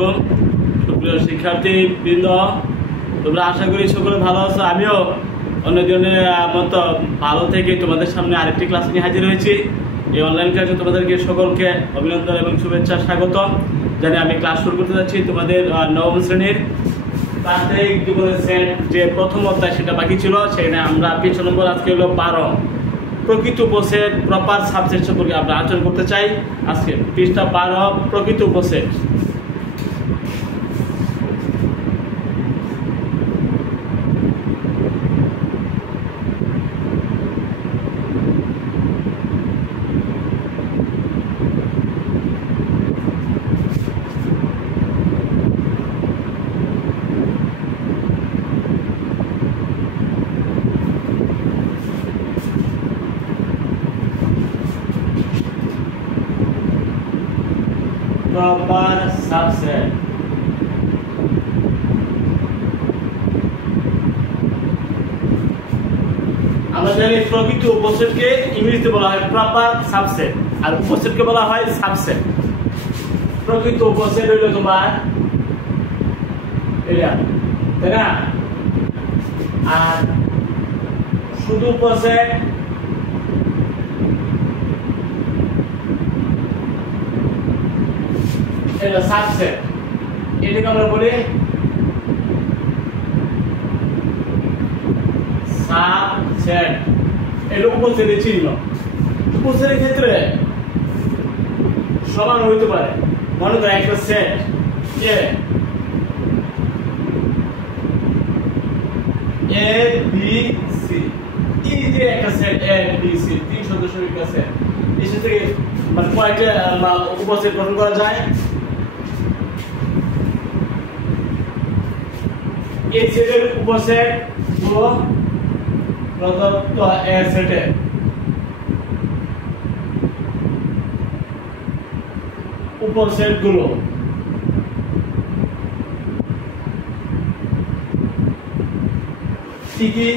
আলাইকুম সুপ্রিয় শিক্ষার্থী বৃন্দ, তোমরা আশা করি সকলে ভালো আছো। আমিও অন্যজনের মতো ভালো থেকে তোমাদের সামনে আরেকটি ক্লাস নিয়ে হাজির হয়েছি। এই অনলাইন ক্লাসে তোমাদেরকে সকলকে অভিনন্দন এবং শুভেচ্ছা স্বাগত জানি। আমি ক্লাস শুরু করতে যাচ্ছি তোমাদের নবম শ্রেণীর প্রাত্যহিক জীবনের সেট যে প্রথম অধ্যায় সেটা বাকি ছিল, সেটা আমরা 5 নম্বর আজকে হলো 12 প্রকৃত উপসেট প্রপার সাবসেট সম্পর্কে আমরা আলোচনা করতে চাই। আজকে পৃষ্ঠা 12 প্রকৃত উপসেট। প্রপার সাবসেট আমরা জানি প্রকৃত উপসেটকে ইংরেজিতে বলা হয় প্রপার সাবসেট আর উপসেটকে বলা হয় সাবসেট। প্রকৃত উপসেট হইল তোমার এটা, তাই না? আর শুধু উপসেট এটা সাবসেট, এটাকে আমরা বলি সাবসেট। এটা উপসেটের চিহ্ন। উপসেটের ক্ষেত্রে সমান হইতে পারে। মনে করো একটা সেট এ বি সি, এই যে একটা সেট এ বি সি 3 সদস্যের একটা সেট, এসে থেকে মানে কয়টা উপসেট গঠন করা যায়? এই সেটের উপসেট গুলো প্রদত্ত এ সেটে উপসেট গুলো কি?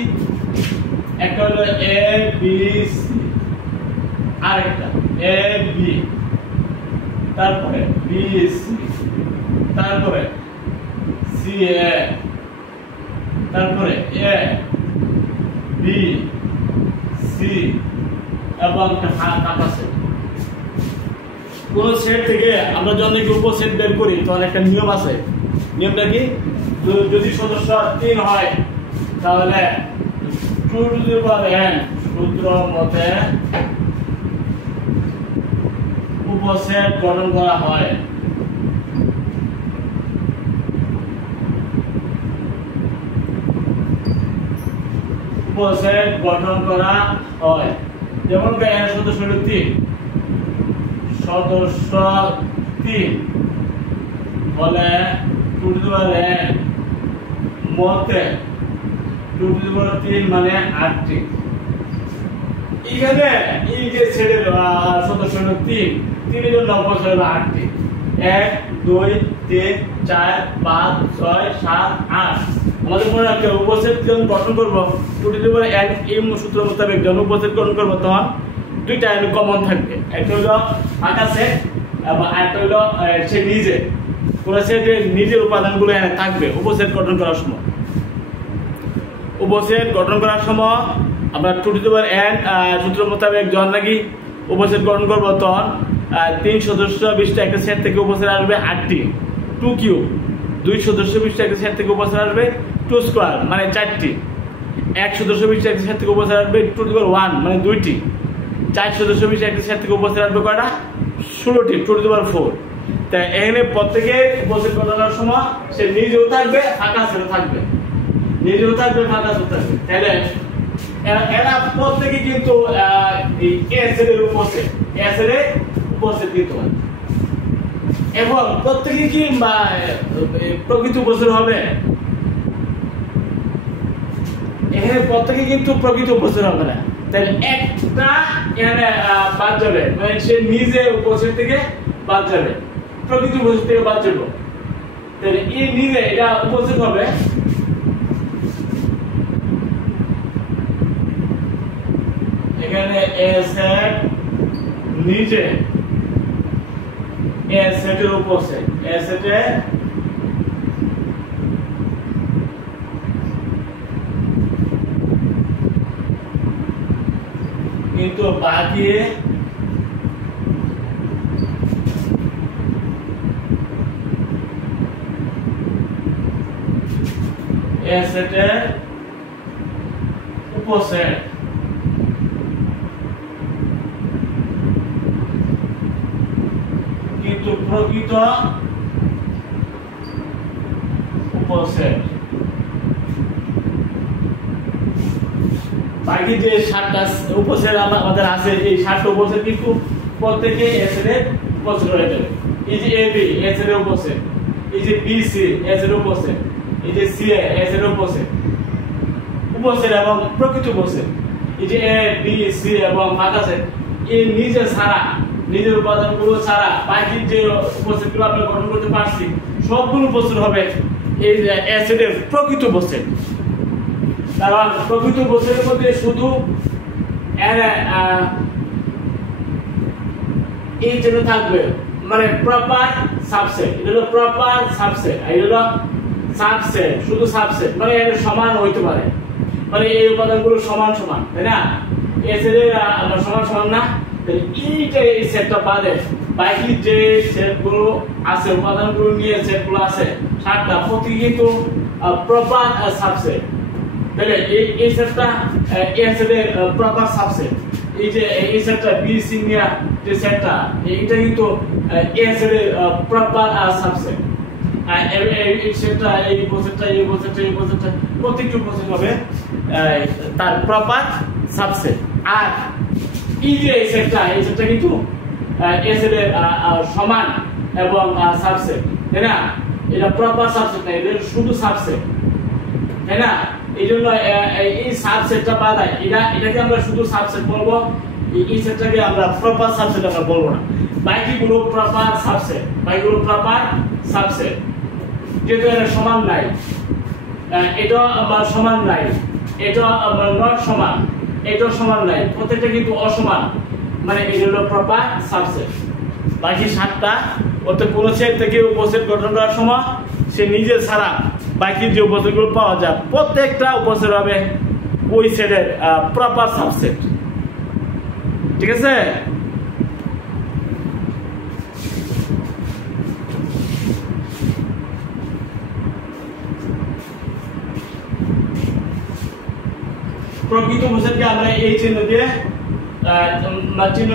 একটা হলো এ বি সি, আরেকটা এ বি, তারপরে বি সি, তারপরে সি এ, তারপরে এ বি সি এবং কাটা সেট। কোন সেট থেকে আমরা যখন একটি উপসেট বের করি তখন একটা নিয়ম আছে। নিয়মটা কি? যদি সদস্য 3 হয় তাহলে 2 টু দি পাওয়ার n সূত্র মতে উপসেট গঠন করা হয়। উপসেট গঠন করা হয়। যেমন সদস্য 3 সদস্য 3 বলে 2 টু দি পাওয়ার n মতে 2 টু দি পাওয়ার 3 মানে 8টি। এখানে এই যে সেটের সদস্য 3 এর জন্য উপসেট হলো 8টি। 1 2 3 4 5 6 7 8। আমাদের মনে রাখতে হবে উপসেট যখন গঠন করবো 2 টু দি পাওয়ার n এই সূত্র মোতাবেক যখন উপসেট গঠন করবো তখন দুইটা কমন থাকবে। একটা হলো ফাঁকা সেট এবং আরেকটা হলো সে নিজে কোন সেটের নিজের উপাদানগুলো এখানে থাকবে উপসেট গঠন করার সময়। উপসেট গঠন করার সময় আমরা 2 টু দি পাওয়ার n সূত্র মোতাবেক যখন নাকি উপসেট গঠন করবো তখন 3 সদস্য বিশিষ্ট একটা সেট থেকে উপসেট আসবে 8টি। 2 কিউব 2 সদস্য বিশিষ্ট একটা সেট থেকে উপসেট আসবে 2 স্কয়ার মানে 4টি। 1 সদস্য বিশিষ্ট একটা সেট থেকে উপসেট আসবে 2 টু দি পাওয়ার 1 মানে 2টি। 4 সদস্য বিশিষ্ট একটা সেট থেকে উপসেট আসবে কয়টা? 16টি, 2 টু দি পাওয়ার 4। তাই এখানে প্রত্যেকে উপসেট গঠন করার সময় সে নিজেও থাকবে ফাঁকা সেটও থাকবে, নিজেও থাকবে ফাঁকা সেটও থাকবে। তাহলে এরা প্রত্যেকে কিন্তু এই এ সেটের উপসেট, এ সেটের উপসেট দিতে হয়। এখন প্রত্যেকে কি প্রকৃত উপসেট হবে? এখানে প্রত্যেকে কিন্তু প্রকৃত উপসেট হবে না। তাহলে একটা এখানে বাদ যাবে, মানে সে নিজে উপসেট থেকে বাদ যাবে, প্রকৃত উপসেট থেকে বাদ যাবে। তাহলে এই নিজে এটা উপসেট হবে। এখানে এ সেট নিজে এ সেটের উপসেট এ সেটের কিন্তু বাকি এ সেটের উপসেট কিন্তু প্রকৃত উপসেট বাকি যে 7টা উপসেট আমাদের আছে এই 7টা উপসেট কিন্তু প্রত্যেককে এস এর উপসেট হয়ে যাবে। এই যে এ বি এস এর উপসেট, এই যে বি সি এস এর উপসেট, এই যে সি এস এর উপসেট উপসেট এবং প্রকৃত উপসেট। এই যে এ বি সি এবং ফাঁকা সেট এই নিজের উপাদানগুলো ছাড়া বাকি যে উপসেটগুলো আমরা গঠন করতে পারছি সবগুলো উপসেট হবে এই অ্যাসিডের প্রকৃত উপসেট। কারণ প্রকৃত উপসেটের মধ্যে শুধু এই জন্য থাকবে মানে প্রপার সাবসেট, এটা হলো প্রপার সাবসেট, এটা হলো সাবসেট, শুধু সাবসেট মানে এর সমান হইতে পারে, মানে এই উপাদানগুলো সমান সমান, তাই না? অ্যাসিডের সমান না, এইটা এই সেটটা বাদে বাকি যে সেটগুলো আছে উপাদানগুলো নিয়ে সেটগুলো আছে 7টা প্রতি কিন্তু প্রপার সাবসেট। তাহলে এই সেটটা অ্যাসিডের প্রপার সাবসেট। এই যে এই সেটটা বি সি নিয়ে যে সেটটা এইটা কিন্তু অ্যাসিডের প্রপার সাবসেট। এই সেটটা এই উপসেটটা প্রত্যেকটি উপসেট হবে তার প্রপার সাবসেট। আর এই যে এই সেটটা কিন্তু অ্যাসিডের সমান এবং সাবসেট, তাই না? এটা প্রপার সাবসেট না, এটা শুধু সাবসেট, তাই না? এই জন্য এই সাবসেটটা বাদ এটাকে আমরা শুধু সাবসেট বলবো, এই সেটটাকে আমরা প্রপার সাবসেট আমরা বলবো না। বাকিগুলো প্রপার সাবসেট, যেহেতু এটা সমান নাই, এটা আমার সমান নাই, এটা আমার নট সমান, এটা সমান নাই, প্রত্যেকটা কিন্তু অসমান, মানে এটা হলো প্রপার সাবসেট। বাকি 7টা ওতে কোন সেট থেকে উপসেট গঠন করার সময় সে নিজে ছাড়া বাকি যে উপসেটগুলো পাওয়া যায় প্রত্যেকটা উপসেট হবে ওই সেটের প্রপার সাবসেট। ঠিক আছে? প্রকৃত উপসেটকে আমরা এই চিহ্ন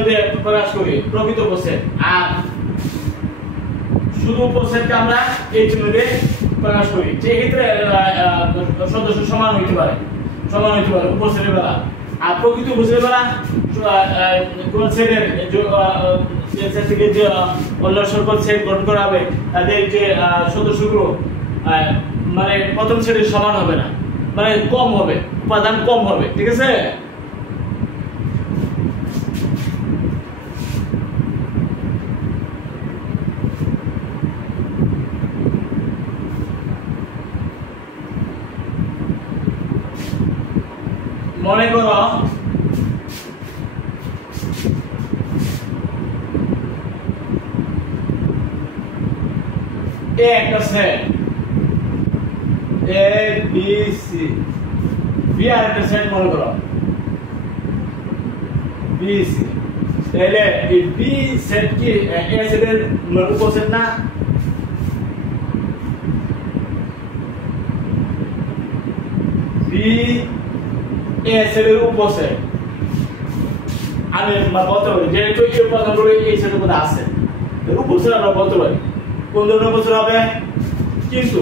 দিয়ে প্রকাশ করি, প্রকৃত উপসেট। আর শুধু উপসেটকে আমরা এই চিহ্ন দিয়ে প্রকাশ করি। যে ক্ষেত্রে সদস্য সমান হইতে পারে উপসেটের বেলা। আর প্রকৃত উপসেটের বেলা কোন সেটের সেট থেকে যে অন্য সকল সেট গঠন করা হবে তাদের যে সদস্যগুলো মানে প্রথম সেটের সমান হবে না, মানে কম হবে, উপাদান কম হবে। ঠিক আছে? মনে করো একটা set A B C, B আর একটা সেট মনে করো বি সি। তাহলে এই বি সেট কি এ সেটের উপসেট না? বি এ সেটের উপসেট আমি বলতে পারি, যেহেতু এই উপাদানগুলো এই সেটের মধ্যে আছে উপসেট আমরা বলতে পারি। কোন ধরনের উপসেট হবে? কিন্তু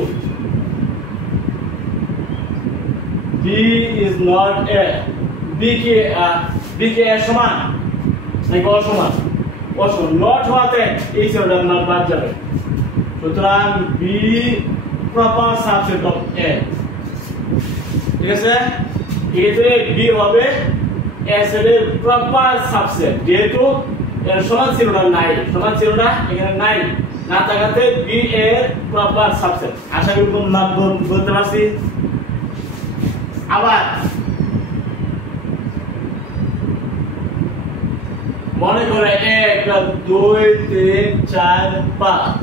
B is not A, B কি এর সমান নাকি অসমান? নট হওয়াতে এই সেটটা আপনার বাদ যাবে। সুতরাং B proper subset of A। ঠিক আছে? এক্ষেত্রে B হবে A সেটের প্রপার সাবসেট, যেহেতু এর সমান ছিল না, এখানে নাই, না থাকাতে B এর প্রপার সাবসেট। আশা করি নাম বলতে পারছি। আবার মনে করে 1 2 3 4 5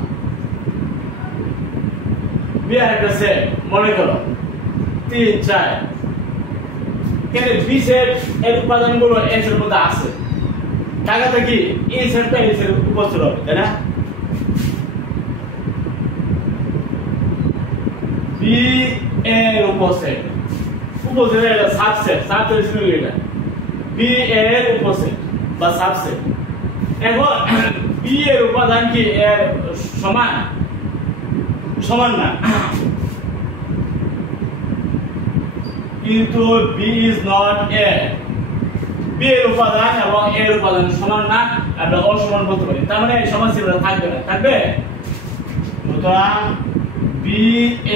বি আর একটা সেট মনে করো 3 4 কেন বি সেট এর উপাদানগুলো এস এর মধ্যে আছে টাকাটা কি এই সেটটা এই সেটের উপস্থিত হবে তাই না বি এর উপসেট এটা সাবসেট ছিল এটা বি এর উপসেট বা সাবসেট এখন বি এর উপাদান কি এর সমান না কিন্তু B is not a B এর উপাদান এবং এর উপাদান সমান না আমরা অসমান বলতে পারি তার মানে সমানচিহ্নটা থাকবে না থাকবে সুতরাং বি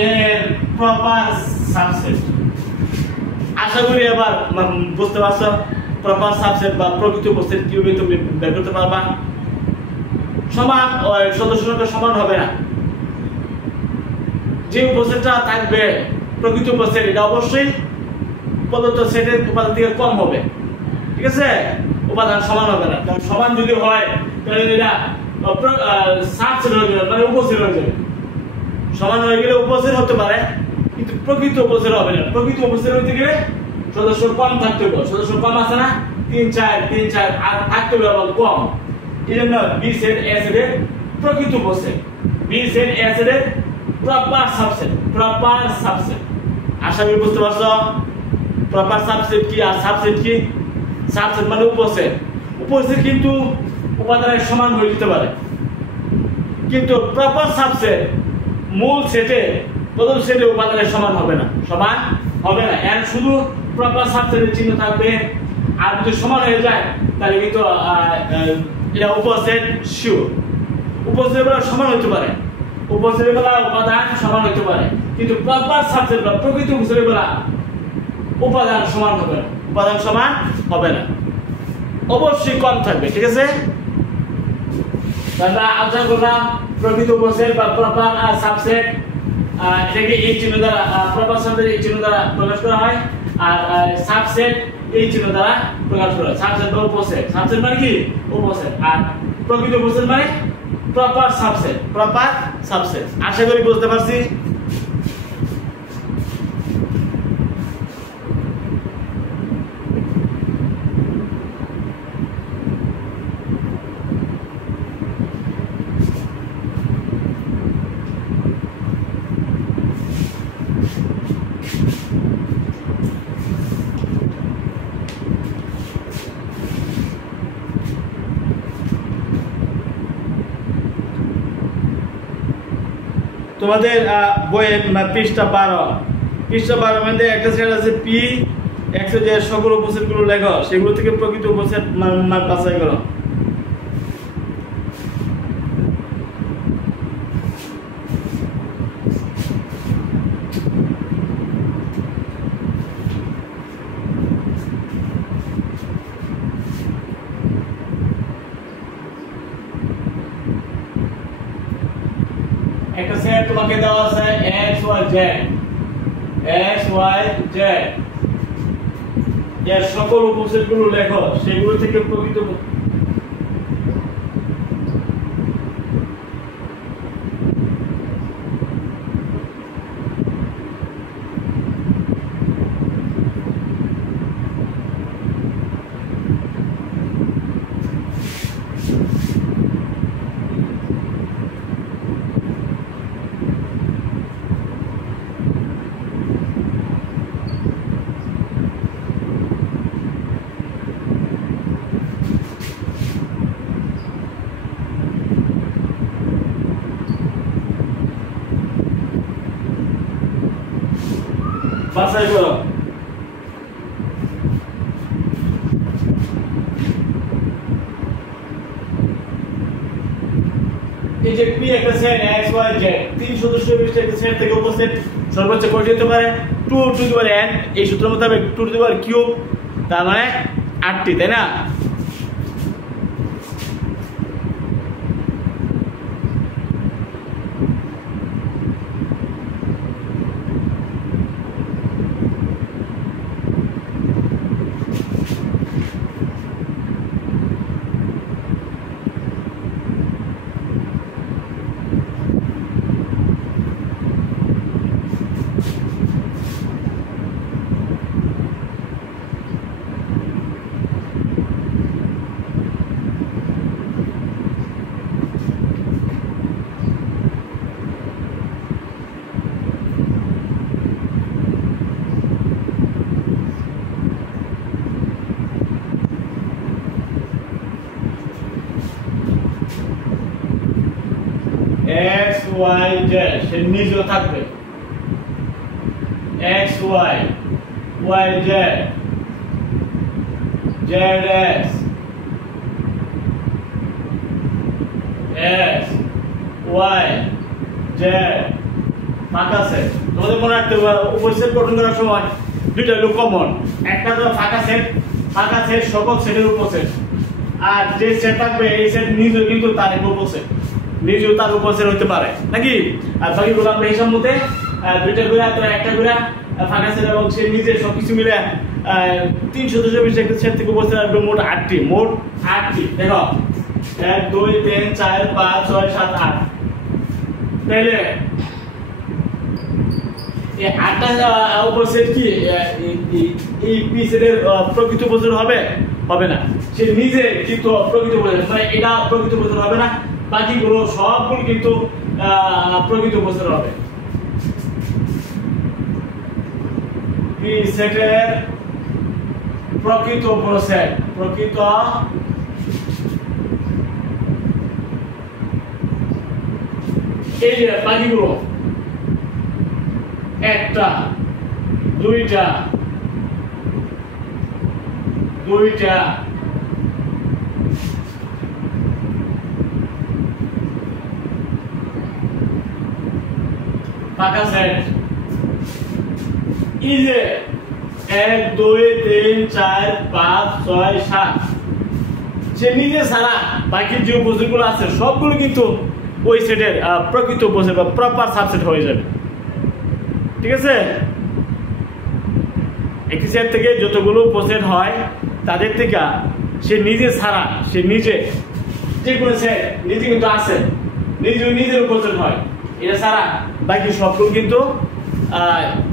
এর প্রপার সাবসেট আশা করি এবার বুঝতে পারছো প্রপার সাবসেট বা প্রকৃত উপসেট কিভাবে তুমি বের করতে পারবা সমান সদস্য সংখ্যা সমান হবে না যে উপসেটটা থাকবে প্রকৃত উপসেট এটা অবশ্যই প্রদত্ত সেটের উপাদান থেকে কম হবে ঠিক আছে উপাদান সমান হবে না কারণ সমান যদি হয় তাহলে এটা সাবসেট হয়ে যাবে মানে উপসেট হয়ে যাবে সমান হয়ে গেলে উপসেট হতে পারে কিন্তু প্রকৃত উপসেট হবে না প্রকৃত উপসেট হতে গেলে সদস্য কম থাকতে হবে সদস্য কম আছে না 3 4 আর থাকতে হবে আবার কম এজন্য বি সেট এ সেটের প্রকৃত উপসেট বি সেট এ সেটের প্রপার সাবসেট আশা করি বুঝতে পারছো প্রপার সাবসেট কি আর সাবসেট কি সাবসেট মানে উপসেট কিন্তু উপাদানের সমান হয়ে যেতে পারে কিন্তু প্রপার সাবসেট মূল সেটে প্রথম সেটে উপাদানের সমান হবে না এর শুধু প্রপার সাবসেটের চিহ্ন থাকবে আর যদি সমান হয়ে যায় তাহলে কিন্তু এটা উপসেট শিওর উপসেটগুলো সমান হতে পারে উপসেটগুলো উপাদান সমান হতে পারে কিন্তু প্রপার সাবসেট বা প্রকৃত উপসেটগুলো উপাদান সমান হবে না অবশ্যই কম থাকবে ঠিক আছে আমরা আলোচনা করলাম প্রকৃত উপসেট বা প্রপার সাবসেট এটাকে এই চিহ্ন দ্বারা প্রপার সাবসেট এই চিহ্ন দ্বারা প্রকাশ করা হয় আর সাবসেট এই চিহ্ন দ্বারা প্রকাশ করা হয় সাবসেট বা উপসেট সাবসেট মানে কি উপসেট আর প্রকৃত উপসেট মানে প্রপার সাবসেট আশা করি বুঝতে পারছি তোমাদের বইয়ের পৃষ্ঠা 12 মধ্যে একটা সেট আছে পি এক্স যে সকল উপসেটগুলো লেখো সেগুলো থেকে প্রকৃত উপসেট বাছাই করো একটা সেট তোমাকে দেওয়া আছে x y z এর সকল উপসেটগুলো লেখো সেগুলো থেকে প্রকৃত বাছাই করো এই যে পি একটা সেট x y z তিন সদস্য বিশিষ্ট একটা সেট থেকে উপসেট সর্বোচ্চ কয়টি হতে পারে 2 টু দি পাওয়ার n এই সূত্র মোতাবেক 2 টু দি পাওয়ার কিউব তার মানে 8টি তাই না ওয়াই জেড সে নিজেও থাকবে X Y Y Z Z X X Y Z ফাঁকা সেট। তোমাদের মনে রাখতে হবে উপসেট গঠন করার সময় দুইটা হলো কমন, একটা তো ফাঁকা সেট সকল সেটের উপসেট, আর যে সেট থাকবে এই সেট নিজেও কিন্তু তার এক উপসেট, নিজেও তার উপসেট হতে পারে নাকি। আর বাকিগুলো আমরা হিসাব মতে দুইটা করে একটা করে ফাঁকা সেট এবং সে নিজে সবকিছু মিলে 324 একটা সেট থেকে উপসেট আসবে মোট 8টি। দেখো 1 2 3 4 5 6 7 8, তাহলে এই 8টা উপসেট কি এই পি সেটের প্রকৃত উপসেট হবে না, সে নিজে কিন্তু প্রকৃত উপসেট, মানে এটা প্রকৃত উপসেট হবে না, বাকিগুলো সবগুলো কিন্তু প্রকৃত উপসেট হবে। পি সেটের প্রকৃত উপসেট এই যে বাকিগুলো 1টা 2টা ফাঁকা সেট, এই যে 1 2 3 4 5 6 7 সে নিজে ছাড়া বাকি যে উপসেটগুলো আছে সবগুলো কিন্তু ওই সেটের প্রকৃত উপসেট বা প্রপার সাবসেট হয়ে যাবে। ঠিক আছে, একটি সেট থেকে যতগুলো উপসেট হয় তাদের থেকে সে নিজে ছাড়া সে নিজে যে কোনো সেট নিজে কিন্তু আছে, নিজের উপসেট হয়, এটা ছাড়া বাকি সবগুলো কিন্তু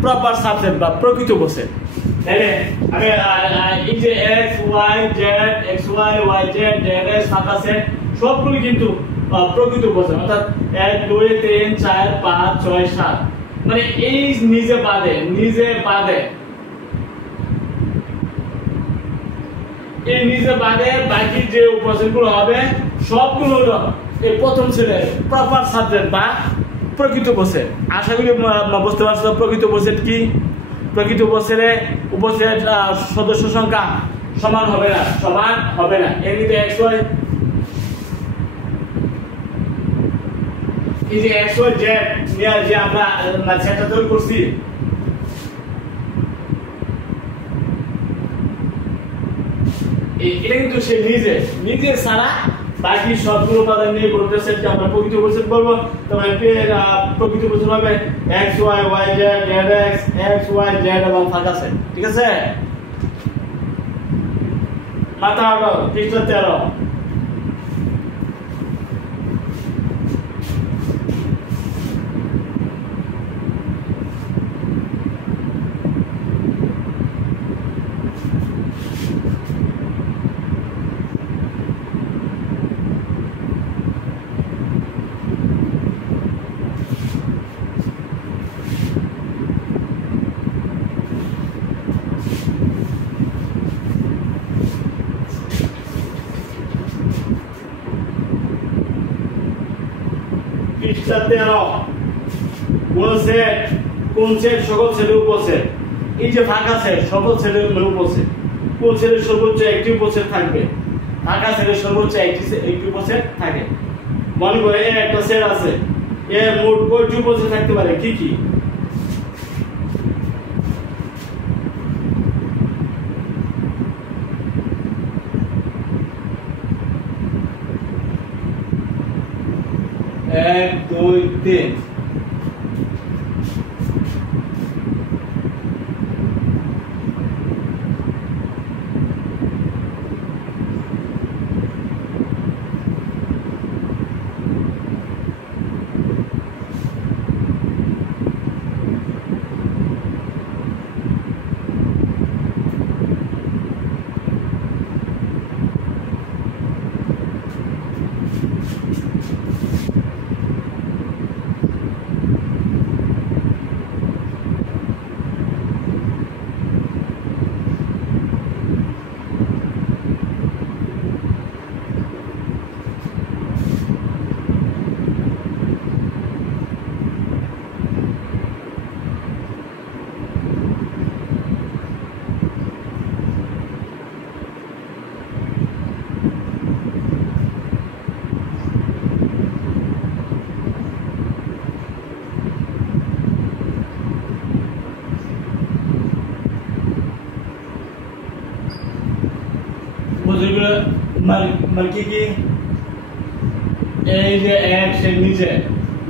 প্রপার সাবসেট বা প্রকৃত উপসেট। তাহলে আমি এই যে X Y Z X Y Y Z Z X ফাঁকা সেট সবগুলো কিন্তু প্রকৃত উপসেট, অর্থাৎ 1 2 3 4 5 6 7, মানে এই নিজে বাদে এই নিজে বাদে বাকি যে উপসেটগুলো হবে সবগুলো হলো এই প্রথম সেটের প্রপার সাবজেক্ট বা প্রকৃত উপসেট। আশা করি বুঝতে পারছো প্রকৃত উপসেট কি। প্রকৃত উপসেট সদস্য সংখ্যা সমান হবে না এমনিতে এক্স ওয়াই এই যে এক্স ওয়াই জেড নিয়ে যে আমরা সেটটা তৈরি করছি, এটা কিন্তু সে নিজে ছাড়া বাকি সবগুলো উপাদান নিয়ে গ্রুপের সেটকে আমরা প্রকৃত উপসেট বলবো। তবে প্রকৃত উপসেট হবে X Y Y Z Z X Y Z এবং ফাঁকা সেট। ঠিক আছে, মাথা আলো পৃষ্ঠা 13। কোন সেট সকল সেটের উপসেট, এই যে ফাঁকা সেট সকল সেটের উপসেট, কোন সেটের সর্বোচ্চ একটি উপসেট থাকবে, ফাঁকা সেটের সর্বোচ্চ একটি উপসেট থাকে। মনে করে একটা সেট আছে, এর মোট কয়টি উপসেট থাকতে পারে, কি কি? এক দুই তিন, এগুলো মানে কি কি এই যে এক সে নিচে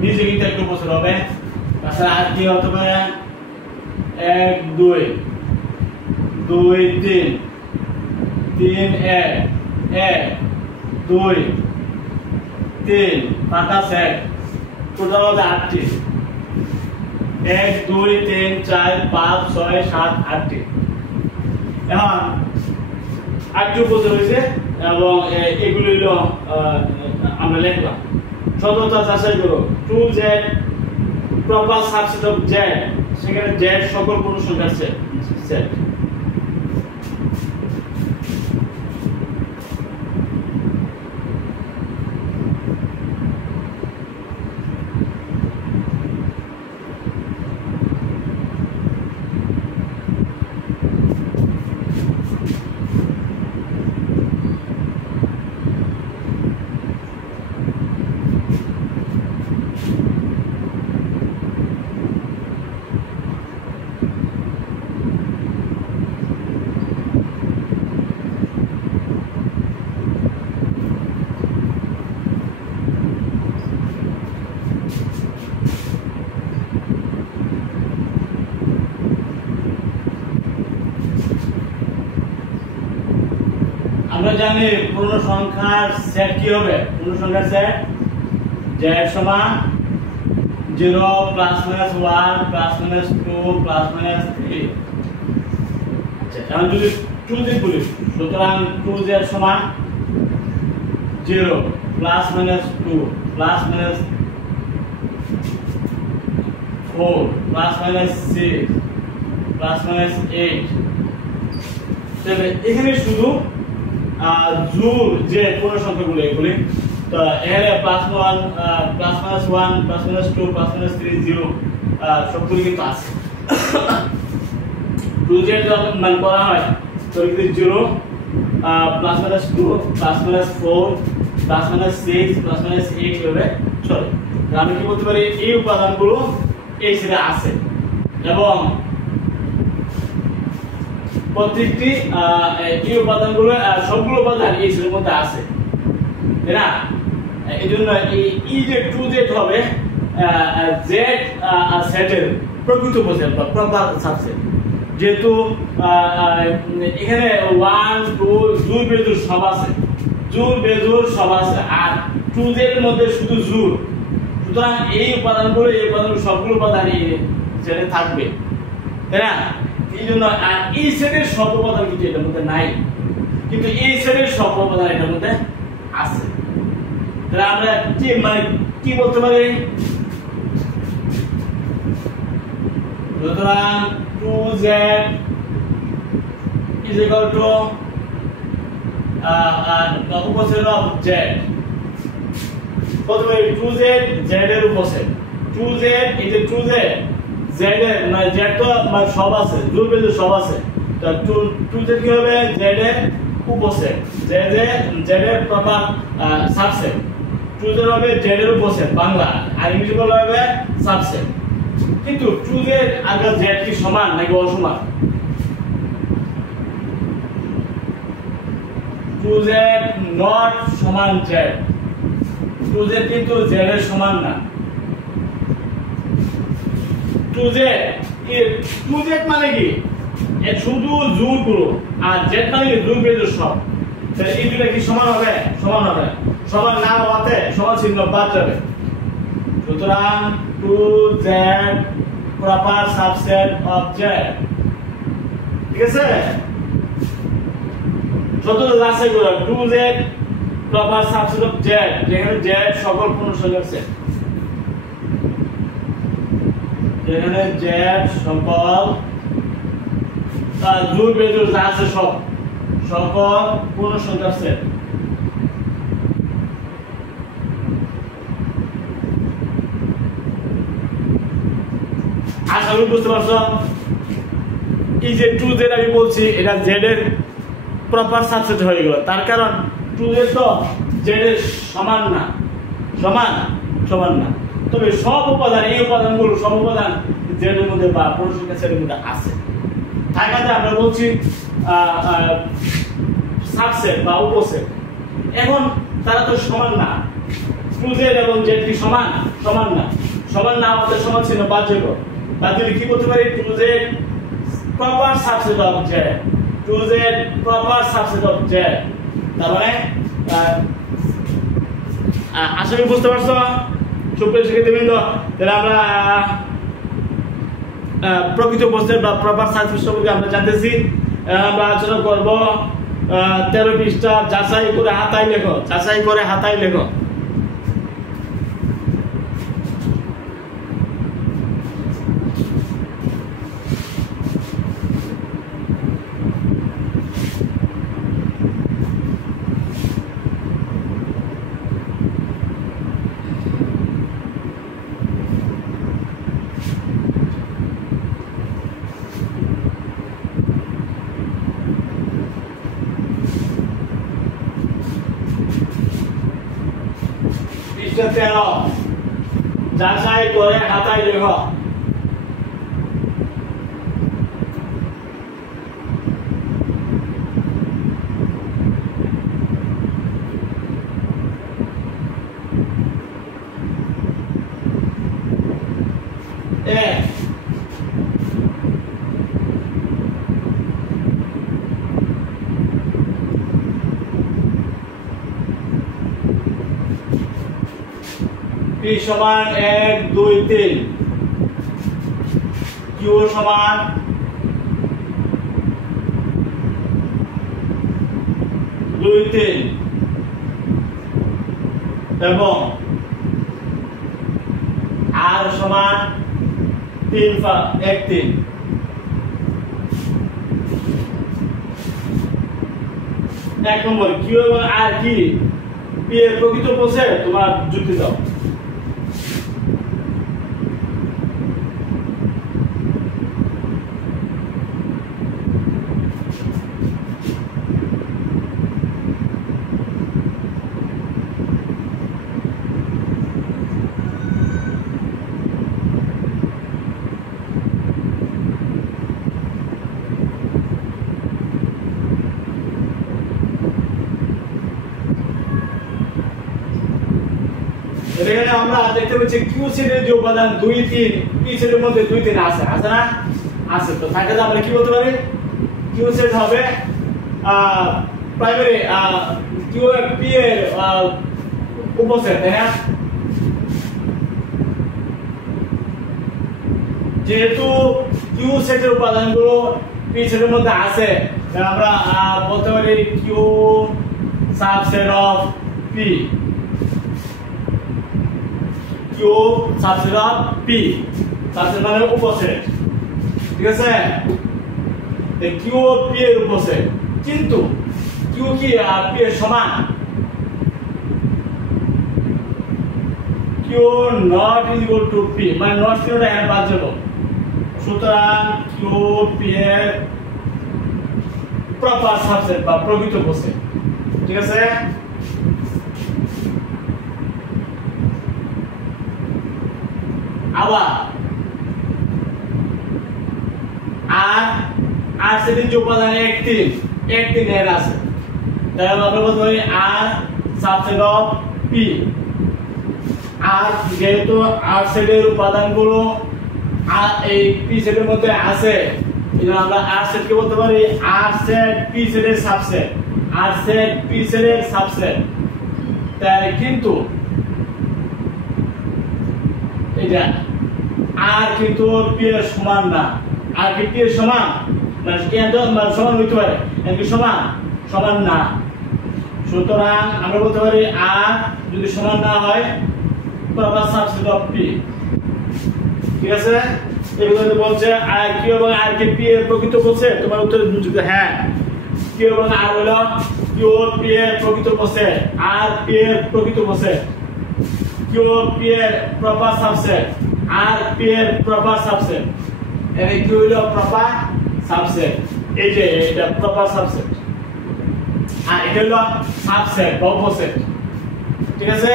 নিচে কিন্তু একটু বছর হবে তাছাড়া আর কি হতে পারে 1 2 2 3 3 1 1 2 3 পাতা সেট টোটাল হবে 8টি 1 2 3 4 5 6 7 8টি এখন 8টি বছর হয়েছে এবং এগুলো হলো আমরা লিখলাম সততা যাচাই করো 2z proper subset of z সেখানে z সকল পূর্ণ সংখ্যার সেট আমরা জানি পূর্ণ সংখ্যার সেট কি হবে পূর্ণ সংখ্যার সেট z সমান 0 plus minus 1 plus minus 2 plus minus 3 আচ্ছা এখন যদি 2z বলি সুতরাং 2z সমান 0 plus minus 2 plus minus 4 plus minus 6 plus minus 8 তাহলে এখানে শুধু জোর যে পূর্ণ সংখ্যাগুলো এগুলি তো এখানে plus 1 plus minus 1 plus minus 2 plus minus 3 0 সবগুলো কিন্তু আছে 2z যখন মান করা হয় তো কিন্তু 0 plus minus 2 plus minus 4 plus minus 6 plus minus 8 হবে সরি আমি কি বলতে পারি এই উপাদানগুলো এই সেটে আছে এবং প্রত্যেকটি এই উপাদানগুলো সবগুলো উপাদান এই সেটের মধ্যে আছে তাই না এইজন্য এই যে 2z হবে z সেটের প্রকৃত উপসেট বা প্রপার সাবসেট যেহেতু এখানে 1 2 জোড় বেজোড় সব আছে জোড় বেজোড় সব আছে আর 2z এর মধ্যে শুধু জোড় সুতরাং এই উপাদানগুলো সবগুলো উপাদান এই সেটে থাকবে তাই না এই জন্য আর এই সেটের সব উপাদান কিন্তু এটার মধ্যে নাই কিন্তু এই সেটের সব উপাদান এটার মধ্যে আছে তাহলে আমরা কি বলতে পারি সুতরাং 2z is equal to উপসেট অফ z কত পারি 2z z এর উপসেট 2z এই যে 2z z এর মানে z তো সব আছে জোড় বেজোড় সব আছে তো 2z কি হবে z এর উপসেট z এর প্রপার সাবসেট 2z হবে z এর উপসেট বাংলা আর ইংরেজি বলা হবে সাবসেট কিন্তু 2z আর z কি সমান নাকি অসমান 2z নট সমান z 2z কিন্তু z এর সমান না 2z মানে কি এর শুধু জোড় গুলো আর z মানে কি জোড় বেজোড় সব তাহলে এই দুটো কি সমান হবে সমান না হওয়াতে সমান চিহ্ন বাদ যাবে সুতরাং 2z proper subset of z ঠিক আছে যতটা যাচাই করো 2z proper subset of z যেখানে z সকল পূর্ণ সংখ্যার সেট যেখানে z সকল জোড় বেজোড় যা আছে সব সকল পূর্ণ সংখ্যার সেট আশা করি বুঝতে পারছো এই যে 2z আমি বলছি এটা z এর প্রপার সাবসেট হয়ে গেল তার কারণ 2z তো z এর সমান না তবে সব উপাদান এই উপাদানগুলো সব উপাদান z এর মধ্যে বা পূর্ণ সংখ্যার সেটের মধ্যে আছে থাকাতে আমরা বলছি সাবসেট বা উপসেট। এখন তারা তো সমান না, 2z এবং z কি সমান? সমান না। সমান না হতে সমান ছিল বাদ দেব। বাদ দিলে কি করতে পারি? 2z proper subset of z, 2z proper subset of z। তার মানে আশা করি বুঝতে পারছো সুপ্রিয় শিক্ষার্থীবৃন্দ। তাহলে আমরা প্রকৃত উপসেট বা প্রপার সাবসেট সম্পর্কে আমরা জানতেছি। আমরা আলোচনা করব 13 পৃষ্ঠা যাচাই করে হাতায় লেখো, যাচাই করে হাতায় লেখো। পৃষ্ঠা 13 যাচাই করে হাতায় লেখো। P সমান 1 2 3, Q সমান 2 3 এবং R সমান 3 1 3। এক নম্বর Q এবং R কি? P এর প্রকৃত উপসেট তোমার যুক্তি দাও। এখানে আমরা দেখতে পাচ্ছি Q সেটের যে উপাদান 2 3, P সেটের মধ্যে 2 3 আছে, আছে না? আছে। তো তাহলে আমরা কি বলতে পারি? Q সেট হবে প্রাইমারি Q এর P এর উপসেট, তাই না? যেহেতু Q সেটের উপাদানগুলো P সেটের মধ্যে আছে, তাহলে আমরা বলতে পারি Q subset of P, Q subset of P, subset মানে উপসেট, ঠিক আছে? Q P এর উপসেট, কিন্তু Q কি P এর সমান? Q not equal to P, মানে not চিহ্নটা এখানে বাদ যাব। সুতরাং Q P এর প্রপার সাবসেট বা প্রকৃত উপসেট, ঠিক আছে? আবার আর সেটির যে উপাদান 1 3 1 3 এর আছে, তাহলে আমরা বলতে পারি R সাবসেট অফ P। আর যেহেতু R সেটের উপাদানগুলো এই P সেটের মধ্যে আছে, এজন্য আমরা R সেট কে বলতে পারি R সেট P সেটের সাবসেট, R সেট P সেটের সাবসেট। তাই কিন্তু এটা আর কিন্তু P এর সমান না। আর কি P এর সমান? মানে কি মানে সমান হইতে পারে, নাকি সমান? সমান না। সুতরাং আমরা বলতে পারি আর যদি সমান না হয় প্রপার সাবসেট অফ P, ঠিক আছে? এগুলো বলছে আর Q এবং R কে P এর প্রকৃত উপসেট। তোমার উত্তর বুঝতে হ্যাঁ, Q এবং R হলো Q P এর প্রকৃত উপসেট, R P এর প্রকৃত উপসেট, Q P এর প্রপার সাবসেট, R P এর প্রপার সাবসেট। এই Q হলো প্রপার সাবসেট, এই যে এটা প্রপার সাবসেট, আর এটা হলো সাবসেট বা উপসেট, ঠিক আছে?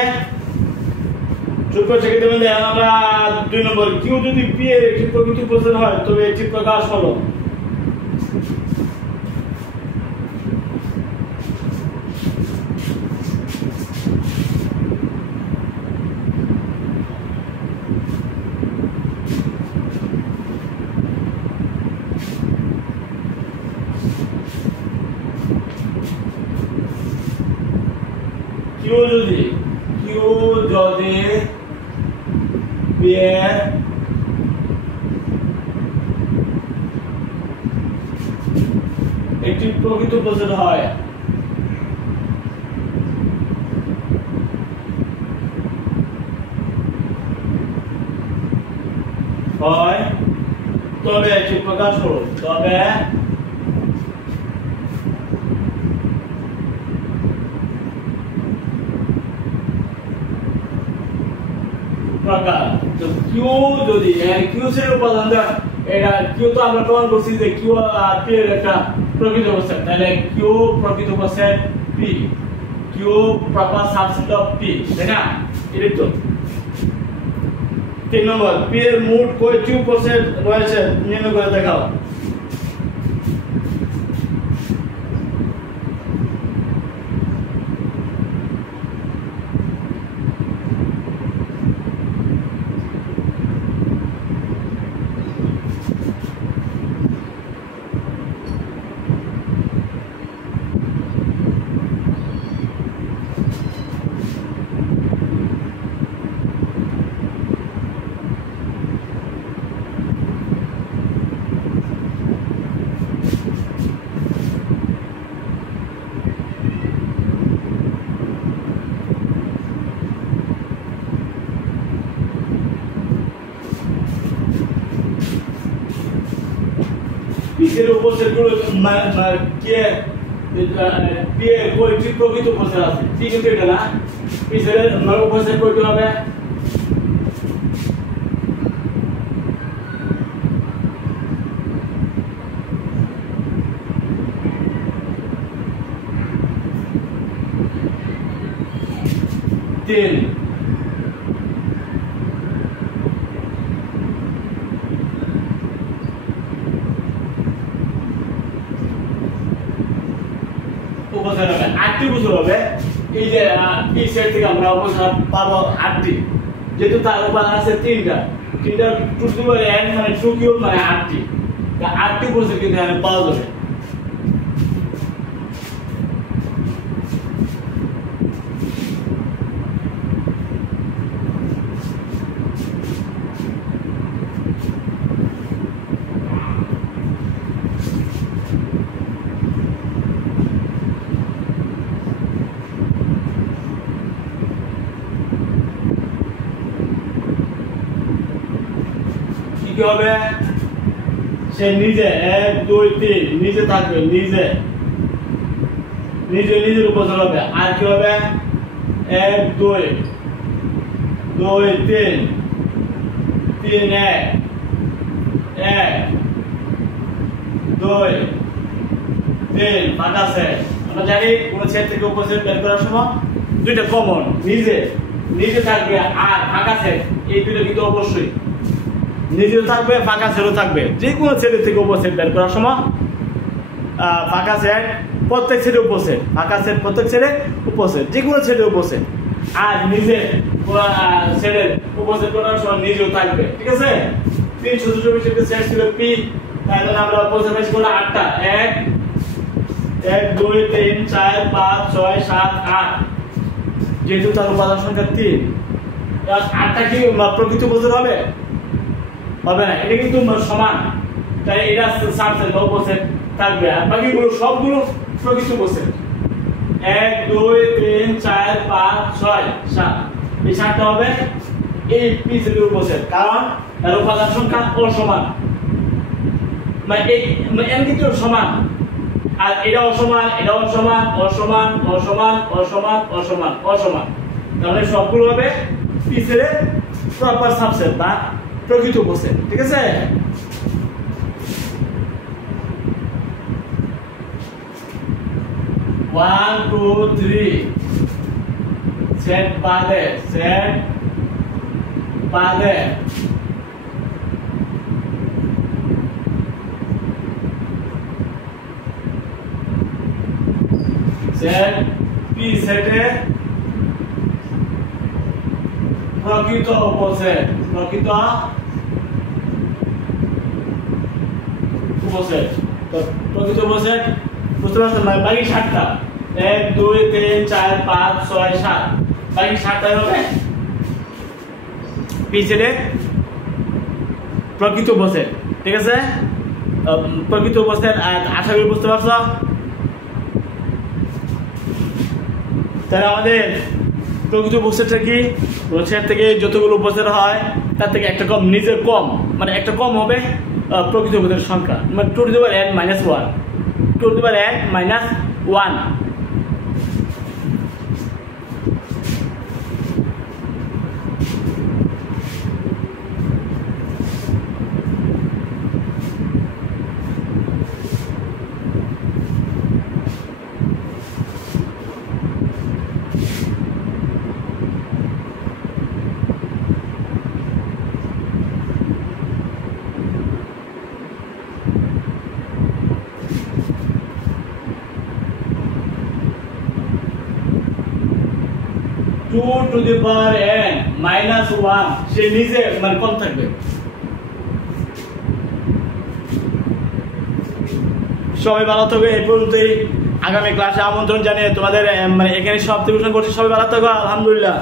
সুপ্রিয় শিক্ষার্থীবৃন্দ, আমরা 2 নম্বর Q যদি P এর একটি প্রকৃত উপসেট হয় তবে এটি প্রকাশ হলো। কিউ যদি পি এর একটি প্রকৃত উপসেট হয় তবে এটি প্রকাশ করুন তবে প্রকার তো কিউ যদি কিউ সেটের উপাদান এটা কিউ তো আমরা প্রমাণ করছি যে কিউ পি এর একটা প্রকৃত উপসেট তাহলে কিউ প্রকৃত উপসেট P Q proper subset of P তাই না এটাই তো 3 নম্বর পি এর মোট কয়টি উপসেট রয়েছে নির্ণয় করে দেখাও পিসের উপসেটগুলো কে পি এর কয়টি প্রকৃত উপসেট আছে ঠিক আছে এটা না পিসের উপসেট কয়টি হবে তিন উপসেট হবে 8টি উপসেট হবে এই যে পি সেট থেকে আমরা উপসেট পাবো 8টি যেহেতু তার উপাদান আছে তিনটা টু টু পাওয়ার n মানে 2 কিউব মানে 8টি 8টি উপসেট কিন্তু এখানে পাওয়া যাবে কি হবে সে নিজে 1 2 3 নিজে থাকবে নিজের উপসেট হবে আর কি হবে 1 2 2 3 3 1 1 2 3 ফাঁকা সেট আমরা জানি কোন সেট থেকে উপসেট বের করার সময় দুইটা কমন নিজে থাকবে আর ফাঁকা সেট এই দুটো কিন্তু অবশ্যই নিজেও থাকবে ফাঁকা সেটও থাকবে যে কোনো সেট থেকে উপসেট বের করার সময় ফাঁকা সেট প্রত্যেক সেটে উপসেট ফাঁকা সেট প্রত্যেক সেটে উপসেট যে কোনো সেটে উপসেট আর নিজে সেটের উপসেট করার সময় নিজেও থাকবে ঠিক আছে 324 সেট ছিল পি তাহলে আমরা উপসেট পেয়েছি কোন 8টা 1 1 2 3 4 5 6 7 8 যেহেতু তার উপাদান সংখ্যা 3 8টা কি প্রকৃত উপসেট হবে হবে না এটা কিন্তু সমান তাই এটা সাবসেট বা উপসেট থাকবে আর বাকিগুলো সবগুলো প্রকৃত উপসেট 1 2 3 4 5 6 7 এই 7টা হবে এই পি সেটের উপসেট কারণ এর উপাদান সংখ্যা অসমান মানে এই n কিন্তু সমান আর এটা অসমান তাহলে সবগুলো হবে পি সেটের প্রপার সাবসেট বা প্রকৃত উপসেট ঠিক আছে ওয়ান টু থ্রি সেট বাদে সেট পি সেটে প্রকৃত উপসেট তো প্রকৃত উপসেট বুঝতে পারছেন বাকি 7টা 1 2 3 4 5 6 7 বাকি 7টাই হবে পিছনে প্রকৃত উপসেট। ঠিক আছে, প্রকৃত উপসেট আশা করি বুঝতে পারছো। তাহলে আমাদের প্রকৃত উপসেটটা কি? সেট থেকে যতগুলো উপসেট হয় তার থেকে একটা কম, নিজের কম, মানে একটা কম হবে প্রকৃত উপসেটের সংখ্যা, মানে 2 to the power n - 1, 2 to the power n - 1। Two to the power n - 1 সে নিজে মানে কম থাকবে। সবাই ভালো থাকবে। এই পর্যন্তই, আগামী ক্লাসে আমন্ত্রণ জানিয়ে তোমাদের মানে এখানে সব টিউশন করছি। সবাই ভালো থাকো, আলহামদুলিল্লাহ।